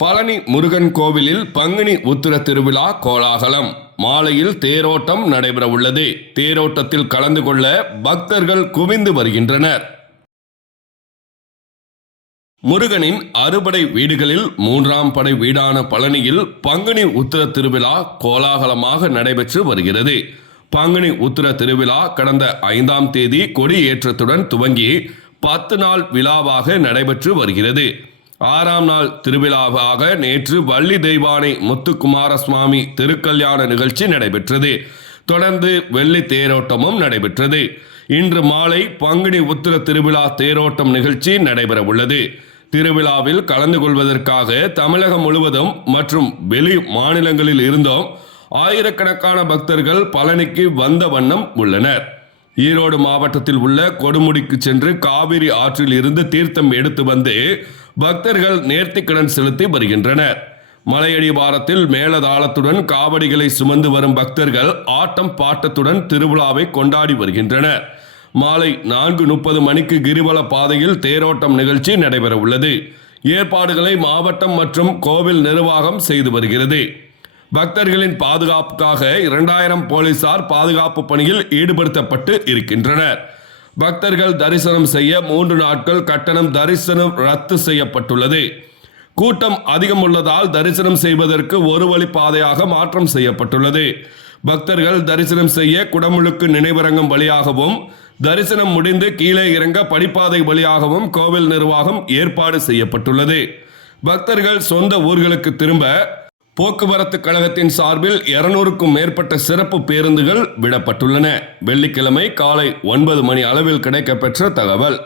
பழனி முருகன் கோவிலில் பங்குனி உத்திர திருவிழா கோலாகலம். மாலையில் தேரோட்டம் நடைபெற உள்ளது. தேரோட்டத்தில் கலந்து கொள்ள பக்தர்கள் குவிந்து வருகின்றனர். முருகனின் அறுபடை வீடுகளில் மூன்றாம் படை வீடான பழனியில் பங்குனி உத்திர திருவிழா கோலாகலமாக நடைபெற்று வருகிறது. பங்குனி உத்திர திருவிழா கடந்த 5ஆம் தேதி கொடியேற்றத்துடன் துவங்கி 10 நாள் விழாவாக நடைபெற்று வருகிறது. 6ஆம் நாள் திருவிழாவாக நேற்று வள்ளி தெய்வானை முத்துக்குமாரசுவாமி திருக்கல்யாண நிகழ்ச்சி நடைபெற்றது. தொடர்ந்து வெள்ளி தேரோட்டமும் நடைபெற்றது. இன்று மாலை பங்குனி உத்திர திருவிழா தேரோட்டம் நிகழ்ச்சி நடைபெற உள்ளது. திருவிழாவில் கலந்து கொள்வதற்காக தமிழகம் முழுவதும் மற்றும் வெளி மாநிலங்களில் இருந்தும் ஆயிரக்கணக்கான பக்தர்கள் பழனிக்கு வந்த வண்ணம் உள்ளனர். ஈரோடு மாவட்டத்தில் உள்ள கொடுமுடிக்கு சென்று காவிரி ஆற்றில் இருந்து தீர்த்தம் எடுத்து வந்து பக்தர்கள் நேர்த்திக்கடன் செலுத்தி வருகின்றனர். மலையடிவாரத்தில் மேலதாளத்துடன் காவடிகளை சுமந்து வரும் பக்தர்கள் ஆட்டம் பாட்டத்துடன் திருவிழாவை கொண்டாடி வருகின்றனர். மாலை 4:30 மணிக்கு கிரிவல பாதையில் தேரோட்டம் நிகழ்ச்சி நடைபெற உள்ளது. ஏற்பாடுகளை மாவட்டம் மற்றும் கோவில் நிர்வாகம் செய்து வருகிறது. பக்தர்களின் பாதுகாப்புக்காக 2000 போலீசார் பாதுகாப்பு பணியில் ஈடுபடுத்தப்பட்டு இருக்கின்றனர். பக்தர்கள் தரிசனம் செய்ய 3 நாட்கள் கட்டணம் தரிசனம் ரத்து செய்யப்பட்டுள்ளது. கூட்டம் அதிகம் உள்ளதால் தரிசனம் செய்வதற்கு ஒரு வழி பாதையாக மாற்றம் செய்யப்பட்டுள்ளது. பக்தர்கள் தரிசனம் செய்ய குடமுழுக்கு நினைவரங்கம் வழியாகவும் தரிசனம் முடிந்து கீழே இறங்க படிப்பாதை வழியாகவும் கோவில் நிர்வாகம் ஏற்பாடு செய்யப்பட்டுள்ளது. பக்தர்கள் சொந்த ஊர்களுக்கு திரும்ப போக்குவரத்து கழகத்தின் சார்பில் 200க்கும் மேற்பட்ட சிறப்பு பேருந்துகள் விடப்பட்டுள்ளன. வெள்ளிக்கிழமை காலை 9 மணி அளவில் கிடைக்கப்பெற்ற தகவல்.